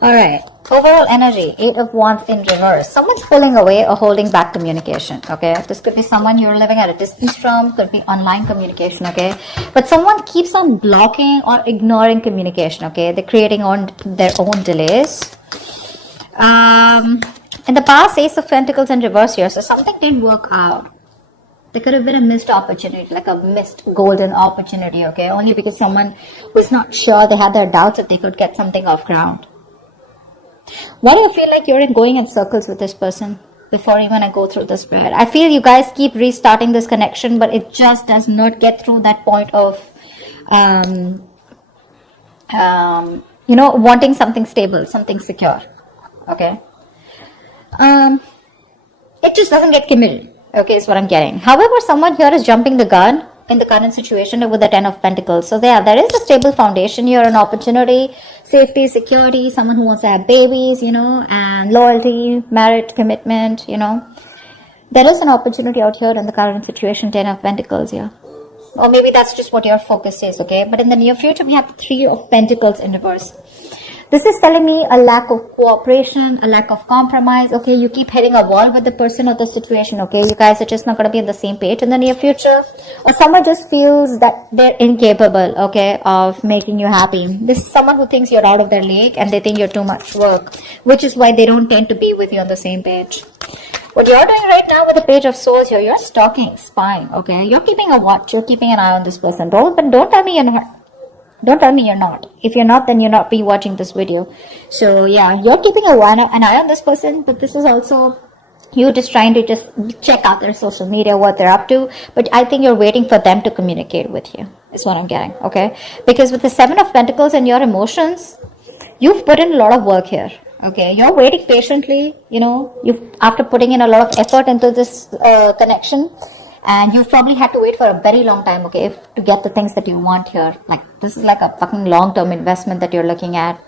All right. Overall energy, 8 of Wands in reverse. Someone's pulling away or holding back communication, okay? This could be someone you're living at a distance from, could be online communication, okay? But someone keeps on blocking or ignoring communication, okay? They're creating their own delays. In the past, Ace of Pentacles in reverse here, so something didn't work out. There could have been a missed opportunity, like a missed golden opportunity, okay? Only because someone was not sure, they had their doubts if they could get something off ground. Why do you feel like you're going in circles with this person before even I go through the spread? I feel you guys keep restarting this connection, but it just does not get through that point of, wanting something stable, something secure, okay? It just doesn't get committed, okay, is what I'm getting. However, someone here is jumping the gun in the current situation with the 10 of Pentacles. So there is a stable foundation here, an opportunity, safety, security, someone who wants to have babies, and loyalty, marriage, commitment, There is an opportunity out here in the current situation, 10 of Pentacles here. Or maybe that's just what your focus is, okay? But in the near future, we have the 3 of Pentacles in reverse. This is telling me a lack of cooperation, a lack of compromise, okay? You keep hitting a wall with the person or the situation, okay? You guys are just not going to be on the same page in the near future. Or someone just feels that they're incapable, okay, of making you happy. This is someone who thinks you're out of their league and they think you're too much work, which is why they don't tend to be with you on the same page. What you're doing right now with the Page of Swords here, you're stalking, spying, okay? You're keeping a watch, you're keeping an eye on this person. Don't tell me you're not. Don't tell me you're not. If you're not, then you're not be watching this video. So yeah, you're keeping an eye on this person, but this is also you just trying to just check out their social media, what they're up to. But I think you're waiting for them to communicate with you, is what I'm getting, okay? Because with the 7 of Pentacles and your emotions, you've put in a lot of work here, okay? You're waiting patiently, after putting in a lot of effort into this connection. And you've probably had to wait for a very long time, okay, to get the things that you want here. Like, this is like a fucking long-term investment that you're looking at.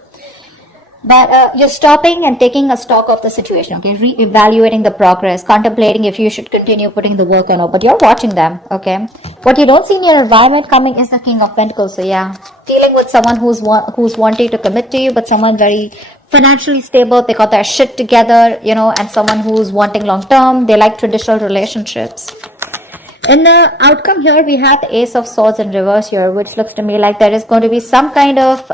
But you're stopping and taking a stock of the situation, okay, re-evaluating the progress, contemplating if you should continue putting the work or not. But you're watching them, okay. What you don't see in your environment coming is the King of Pentacles. So yeah, dealing with someone who's wanting to commit to you, but someone very financially stable, they got their shit together, and someone who's wanting long-term, they like traditional relationships. In the outcome here, we have the Ace of Swords in reverse here, which looks to me like there is going to be some kind of,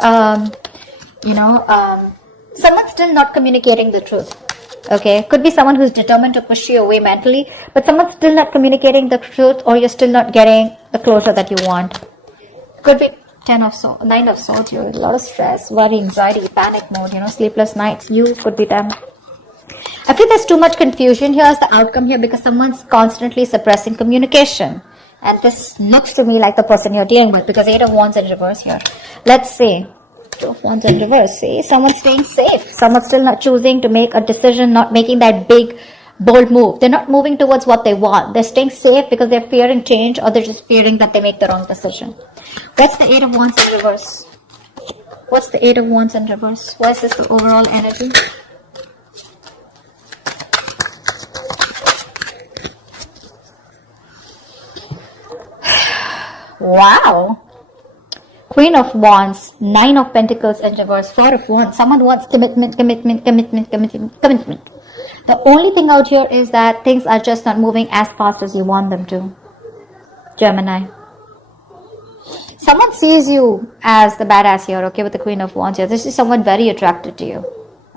someone still not communicating the truth. Okay, could be someone who's determined to push you away mentally, but someone's still not communicating the truth, or you're still not getting the closure that you want. Could be 9 of Swords here, a lot of stress, worry, anxiety, panic mode, sleepless nights. You could be them. I feel there's too much confusion here as the outcome here because someone's constantly suppressing communication. And this looks to me like the person you're dealing with because 8 of Wands in reverse here. Let's see. 2 of Wands in reverse. See, someone's staying safe. Someone's still not choosing to make a decision, not making that big, bold move. They're not moving towards what they want. They're staying safe because they're fearing change or they're just fearing that they make the wrong decision. What's the 8 of Wands in reverse? What's the 8 of Wands in reverse? What is this the overall energy? Wow. Queen of Wands, 9 of Pentacles in reverse, 4 of Wands. Someone wants commitment. The only thing out here is that things are just not moving as fast as you want them to. Gemini. Someone sees you as the badass here, okay, with the Queen of Wands here. This is someone very attracted to you.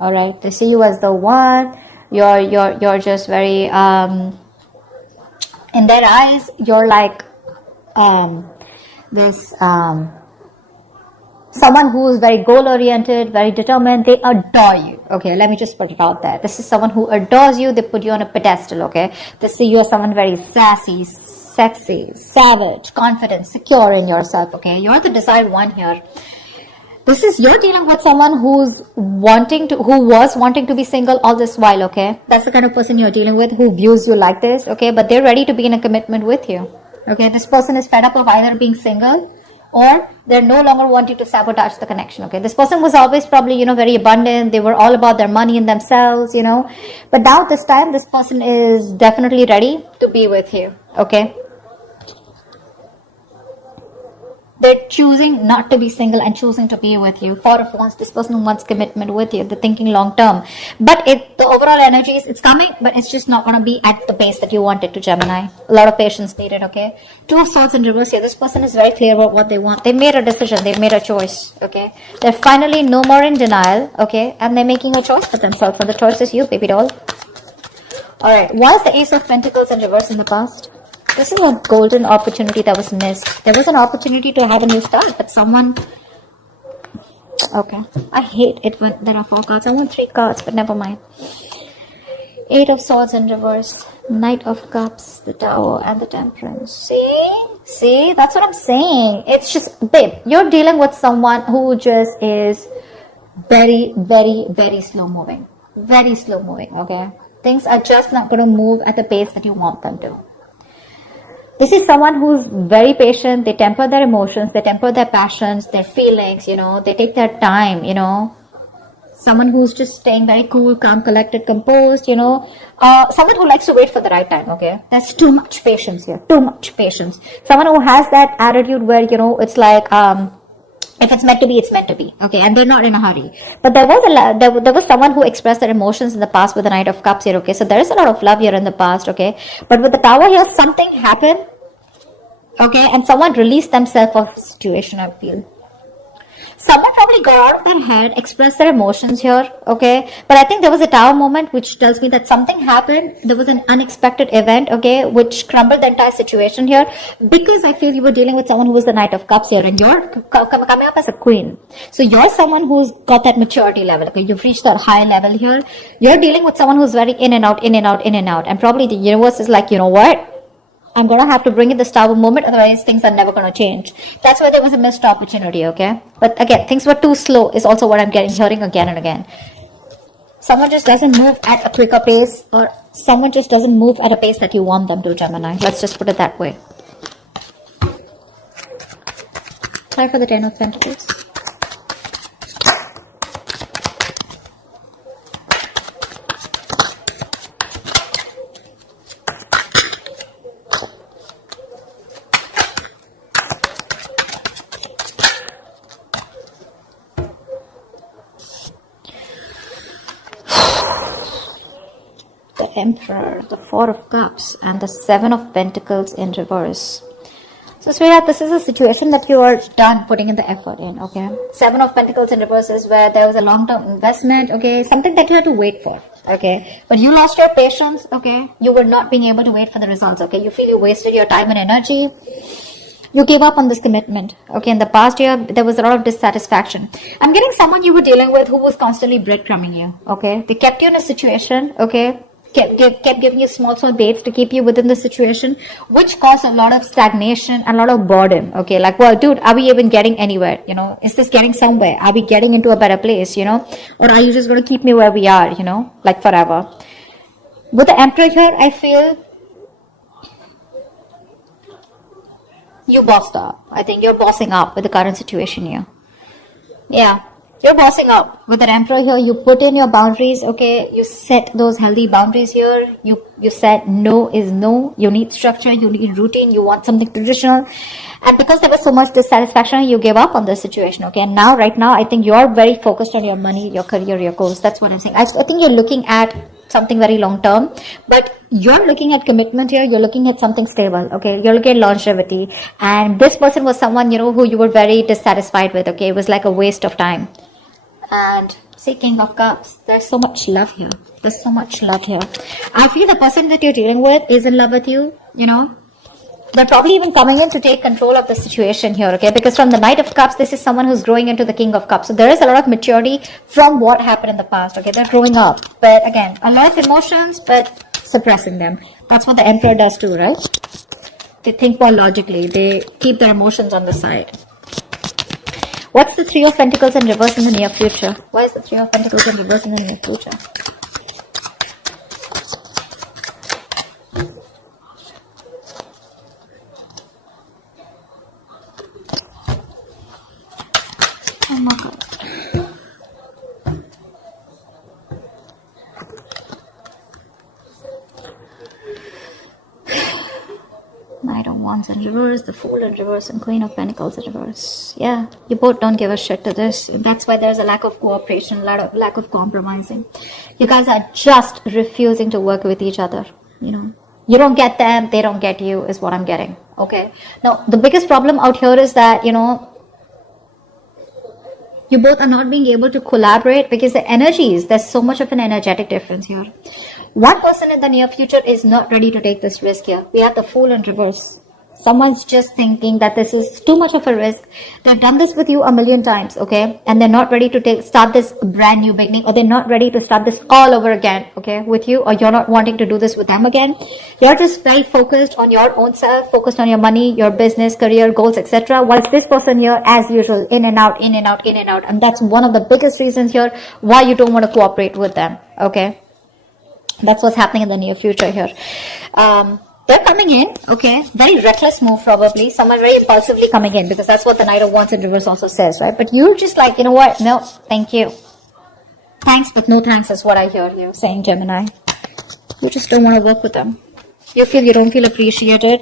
Alright. They see you as the one. You're just very in their eyes, you're like someone who is very goal-oriented, very determined. They adore you. Okay, let me just put it out there. This is someone who adores you. They put you on a pedestal, okay? They see you as someone very sassy, sexy, savage, confident, secure in yourself, okay? You're the desired one here. You're dealing with someone who was wanting to be single all this while, okay? That's the kind of person you're dealing with who views you like this, okay? But they're ready to be in a commitment with you. Okay, this person is fed up of either being single or they're no longer wanting to sabotage the connection. Okay, this person was always probably, very abundant. They were all about their money and themselves, But now this time, this person is definitely ready to be with you. Okay. They're choosing not to be single and choosing to be with you. Four of Wands, this person wants commitment with you. They're thinking long term. But the overall energy is, it's coming, but it's just not going to be at the pace that you want it to, Gemini. A lot of patience needed, okay? Two of Swords in reverse here. This person is very clear about what they want. They made a decision. They've made a choice, okay? They're finally no more in denial, okay? And they're making a choice for themselves. And the choice is you, baby doll. Alright, why is the Ace of Pentacles in reverse in the past? This is a golden opportunity that was missed. There was an opportunity to have a new start, but someone... Okay. I hate it when there are 4 cards. I want 3 cards, but never mind. 8 of Swords in reverse. Knight of Cups, the Tower, and the Temperance. See? See? That's what I'm saying. It's just... Babe, you're dealing with someone who just is very, very, very slow moving. Very slow moving, okay? Things are just not going to move at the pace that you want them to. This is someone who's very patient. They temper their emotions. They temper their passions, their feelings, you know. They take their time, you know. Someone who's just staying very cool, calm, collected, composed, you know. Someone who likes to wait for the right time, okay. There's too much patience here. Too much patience. Someone who has that attitude where, you know, it's like, if it's meant to be, it's meant to be, okay, and they're not in a hurry. But there was someone who expressed their emotions in the past with the Knight of Cups here, okay, so there is a lot of love here in the past, okay, but with the Tower here, something happened, okay, and someone released themselves of the situation, I feel. Someone probably got out of their head, expressed their emotions here, okay? But I think there was a Tower moment which tells me that something happened. There was an unexpected event, okay, which crumbled the entire situation here. Because I feel you were dealing with someone who was the Knight of Cups here, and you're coming up as a queen. So you're someone who's got that maturity level, okay? You've reached that high level here. You're dealing with someone who's very in and out, in and out, in and out. And probably the universe is like, you know what? I'm going to have to bring in this Tower moment, otherwise things are never going to change. That's why there was a missed opportunity, okay? But again, things were too slow is also what I'm hearing again and again. Someone just doesn't move at a quicker pace, or someone just doesn't move at a pace that you want them to, Gemini. Let's just put it that way. Try for the 10 of Pentacles. Emperor, the 4 of Cups, and the 7 of Pentacles in reverse. So, sweetheart, this is a situation that you are done putting in the effort in, okay? 7 of Pentacles in reverse is where there was a long-term investment, okay? Something that you had to wait for, okay? But you lost your patience, okay? You were not being able to wait for the results, okay? You feel you wasted your time and energy. You gave up on this commitment, okay? In the past year, there was a lot of dissatisfaction. I'm getting someone you were dealing with who was constantly breadcrumbing you, okay? They kept you in a situation, okay? Kept giving you small baits to keep you within the situation, which caused a lot of stagnation and a lot of boredom, okay? Like, well, dude, are we even getting anywhere, you know? Is this getting somewhere? Are we getting into a better place, you know? Or are you just going to keep me where we are, you know, like forever? With the Emperor here, I feel you bossed up. I think you're bossing up with the current situation here. Yeah. You're bossing up. With the Emperor here, you put in your boundaries, okay? You set those healthy boundaries here. You said no is no. You need structure, you need routine, you want something traditional. And because there was so much dissatisfaction, you gave up on the situation, okay? And now, right now, I think you're very focused on your money, your career, your goals. That's what I'm saying. I think you're looking at something very long term, but you're looking at commitment here. You're looking at something stable, okay? You're looking at longevity. And this person was someone, you know, who you were very dissatisfied with, okay? It was like a waste of time. And see, King of Cups, there's so much love here. There's so much love here. I feel the person that you're dealing with is in love with you, you know. They're probably even coming in to take control of the situation here, okay? Because from the Knight of Cups, this is someone who's growing into the King of Cups. So there is a lot of maturity from what happened in the past, okay? They're growing up. But again, a lot of emotions, but suppressing them. That's what the Emperor does too, right? They think more logically. They keep their emotions on the side. What's the 3 of Pentacles in reverse in the near future? Why is the 3 of Pentacles in reverse in the near future? Oh my God. I don't Wands in reverse, the Fool in reverse, and Queen of Pentacles in reverse. Yeah, you both don't give a shit to this. That's why there's a lack of cooperation, lack of compromising. You guys are just refusing to work with each other, you know. You don't get them, they don't get you, is what I'm getting. Okay. Now, the biggest problem out here is that, you know, you both are not being able to collaborate because the energies, there's so much of an energetic difference here. One person in the near future is not ready to take this risk here. We have the Fool in reverse. Someone's just thinking that this is too much of a risk. They've done this with you a million times, okay? And they're not ready to start this brand new beginning, or they're not ready to start this all over again, okay, with you, or you're not wanting to do this with them again. You're just very focused on your own self, focused on your money, your business, career, goals, etc. Whilst this person here, as usual, in and out, in and out, in and out. And that's one of the biggest reasons here why you don't want to cooperate with them, okay? That's what's happening in the near future here. They're coming in, okay, very reckless move probably, someone very impulsively coming in, because that's what the Knight of Wands in reverse also says, right? But you're just like, you know what, no, thank you. Thanks, but no thanks is what I hear you saying, Gemini. You just don't want to work with them. You don't feel appreciated.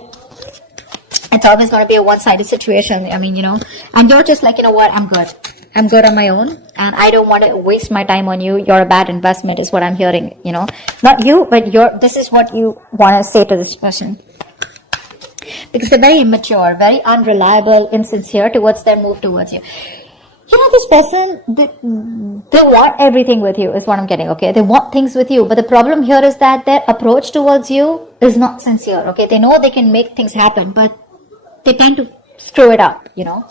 It's always going to be a one-sided situation, I mean, you know, and you're just like, you know what, I'm good on my own, and I don't want to waste my time on you. You're a bad investment is what I'm hearing, you know. Not you, but this is what you want to say to this person. Because they're very immature, very unreliable, insincere towards their move towards you. You know, this person, they want everything with you is what I'm getting, okay. They want things with you, but the problem here is that their approach towards you is not sincere, okay. They know they can make things happen, but they tend to screw it up, you know.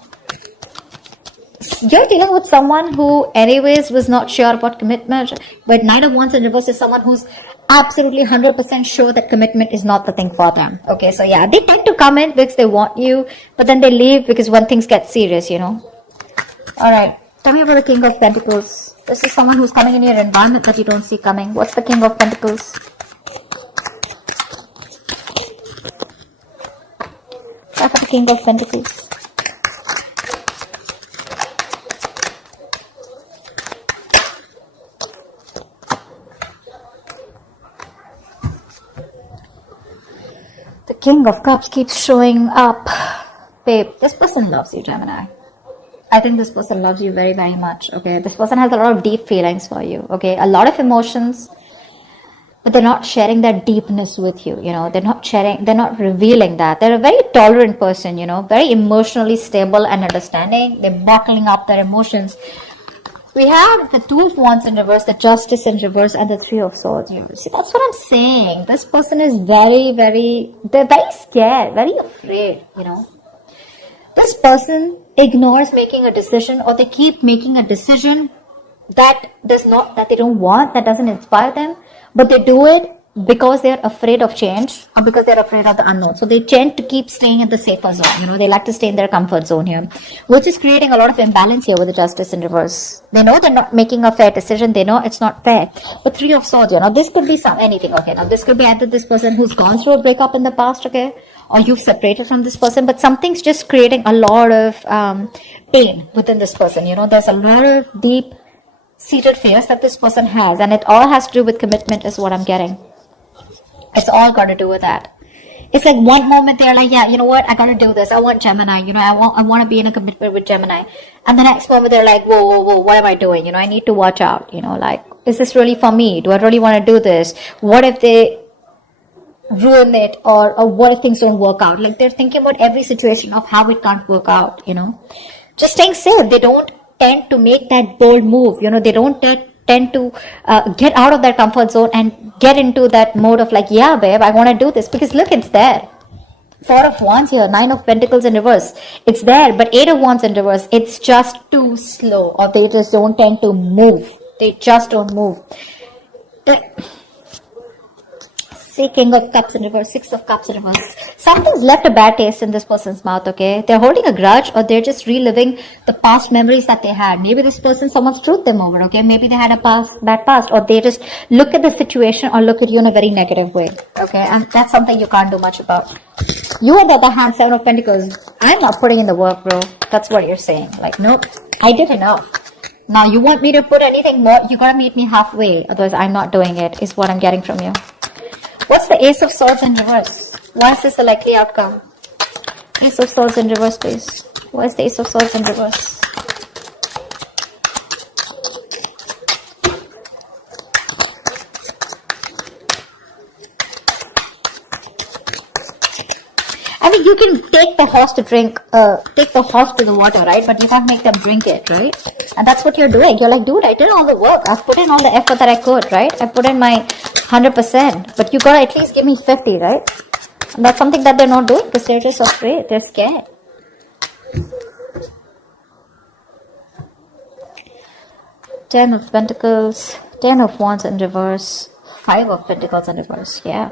You're dealing with someone who anyways was not sure about commitment, but Knight of Wands in reverse is someone who's absolutely 100% sure that commitment is not the thing for them. Okay, so yeah, they tend to come in because they want you, but then they leave because when things get serious, you know. Alright, tell me about the King of Pentacles. This is someone who's coming in your environment that you don't see coming. What's the King of Pentacles? Tell for the King of Pentacles. King of Cups keeps showing up. Babe, this person loves you, Gemini. I think this person loves you very, very much, okay? This person has a lot of deep feelings for you, okay? A lot of emotions, but they're not sharing that deepness with you, you know? They're not revealing that. They're a very tolerant person, you know? Very emotionally stable and understanding. They're bottling up their emotions. We have the Two of Wands in reverse, the Justice in reverse, and the Three of Swords in reverse. See, that's what I'm saying. This person is they're very scared, very afraid, you know. This person ignores making a decision, or they keep making a decision that they don't want, that doesn't inspire them, but they do it because they're afraid of change, or because they're afraid of the unknown. So they tend to keep staying in the safer zone, you know. They like to stay in their comfort zone here, which is creating a lot of imbalance here with the Justice in reverse. They know they're not making a fair decision. They know it's not fair. But Three of Swords, you know, this could be anything, okay. Now this could be either this person who's gone through a breakup in the past, okay, or you've separated from this person, but something's just creating a lot of pain within this person, you know. There's a lot of deep seated fears that this person has, and it all has to do with commitment is what I'm getting. It's all got to do with that. It's like one moment they're like, yeah, you know what, I got to do this. I want Gemini, you know, I want to be in a commitment with Gemini. And the next moment they're like, whoa, what am I doing? You know, I need to watch out, you know, like, is this really for me? Do I really want to do this? What if they ruin it, or what if things don't work out? Like, they're thinking about every situation of how it can't work out, you know. Just staying safe. They don't tend to make that bold move, you know. They don't tend to get out of their comfort zone and get into that mode of like, yeah, babe, I want to do this, because look, it's there. Four of Wands here, Nine of Pentacles in reverse. It's there, but Eight of Wands in reverse. It's just too slow, or they just don't tend to move. They just don't move. See, King of Cups in reverse, Six of Cups in reverse. Something's left a bad taste in this person's mouth, okay? They're holding a grudge, or they're just reliving the past memories that they had. Maybe this person, someone screwed them over, okay? Maybe they had a bad past, or they just look at the situation or look at you in a very negative way, okay? And that's something you can't do much about. You, on the other hand, Seven of Pentacles, I'm not putting in the work, bro. That's what you're saying. Like, nope, I did enough. Now, you want me to put anything more? You gotta meet me halfway. Otherwise, I'm not doing it, is what I'm getting from you. What's the Ace of Swords in reverse? Why is this the likely outcome? Ace of Swords in reverse, please. Why is the Ace of Swords in reverse? I mean, you can take the horse to drink, take the horse to the water, right? But you can't make them drink it, right? And that's what you're doing. You're like, dude, I did all the work. I've put in all the effort that I could, right? I put in my 100%. But you gotta at least give me 50, right? And that's something that they're not doing because they're just afraid. They're scared. Ten of Pentacles, 10 of Wands in reverse, 5 of Pentacles in reverse. Yeah.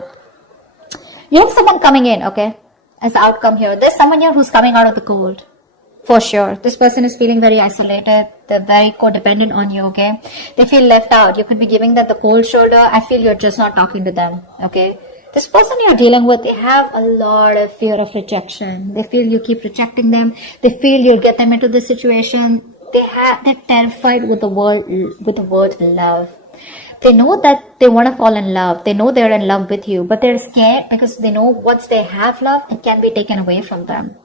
You have someone coming in, okay? As the outcome here, there's someone here who's coming out of the cold, for sure. This person is feeling very isolated. They're very codependent on you, okay? They feel left out. You could be giving them the cold shoulder. I feel you're just not talking to them, okay? This person you're dealing with, they have a lot of fear of rejection. They feel you keep rejecting them. They feel you'll get them into this situation. They're terrified with the word love. They know that they want to fall in love. They know they're in love with you, but they're scared because they know once they have love, it can be taken away from them.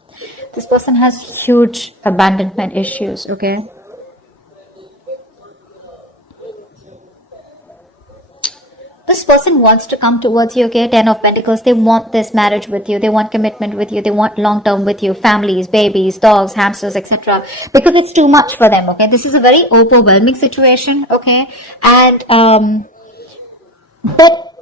This person has huge abandonment issues, okay? This person wants to come towards you, okay? 10 of Pentacles. They want this marriage with you. They want commitment with you. They want long-term with you. Families, babies, dogs, hamsters, etc. Because it's too much for them, okay? This is a very overwhelming situation, okay? And, but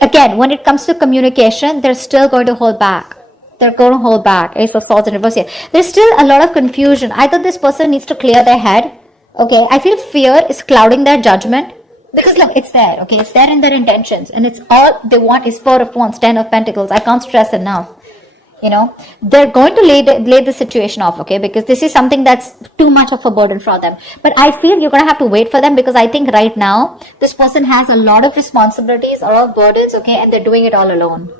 again, when it comes to communication, they're still going to hold back. They're going to hold back. Ace of Swords in reverse here. There's still a lot of confusion. Either this person needs to clear their head, okay? I feel fear is clouding their judgment. Because look, it's there, okay? It's there in their intentions. And it's all they want is 4 of Wands, 10 of Pentacles. I can't stress enough. You know, they're going to lay the situation off, okay? Because this is something that's too much of a burden for them. But I feel you're going to have to wait for them because I think right now, this person has a lot of responsibilities, a lot of burdens, okay? And they're doing it all alone.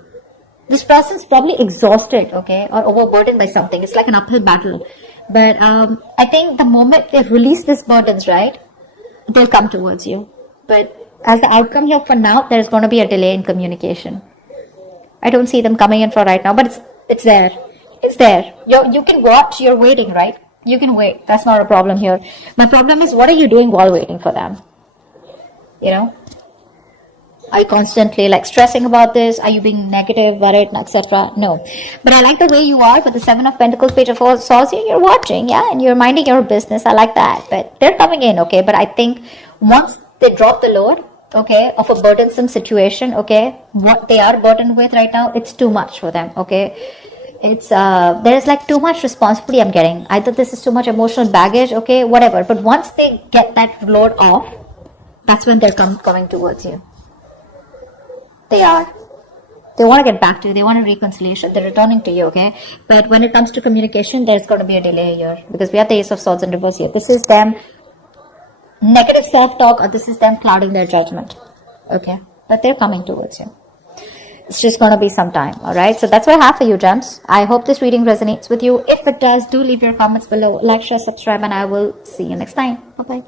This person's probably exhausted, okay? Or overburdened by something. It's like an uphill battle. But I think the moment they release these burdens, right? They'll come towards you. But as the outcome here for now, there's going to be a delay in communication. I don't see them coming in for right now, but it's there. It's there. You can watch. You're waiting, right? You can wait. That's not a problem here. My problem is, what are you doing while waiting for them? You know? Are you constantly like stressing about this? Are you being negative, worried, etc.? No. But I like the way you are with the 7 of Pentacles, Page of Swords. You're watching, yeah, and you're minding your business. I like that. But they're coming in, okay? But I think once they drop the load, okay, of a burdensome situation, okay, what they are burdened with right now, it's too much for them, okay. It's there's like too much responsibility I'm getting. Either this is too much emotional baggage, okay, whatever. But once they get that load off, that's when they're coming towards you. They want to get back to you. They want a reconciliation. They're returning to you, okay. But when it comes to communication, there's going to be a delay here because we have the Ace of Swords in reverse here. This is them negative self-talk, or this is them clouding their judgment, okay? But they're coming towards you. It's just going to be some time, all right? So that's what I have for you, gems. I hope this reading resonates with you. If it does, do leave your comments below, like, share, subscribe, and I will see you next time. Bye-bye.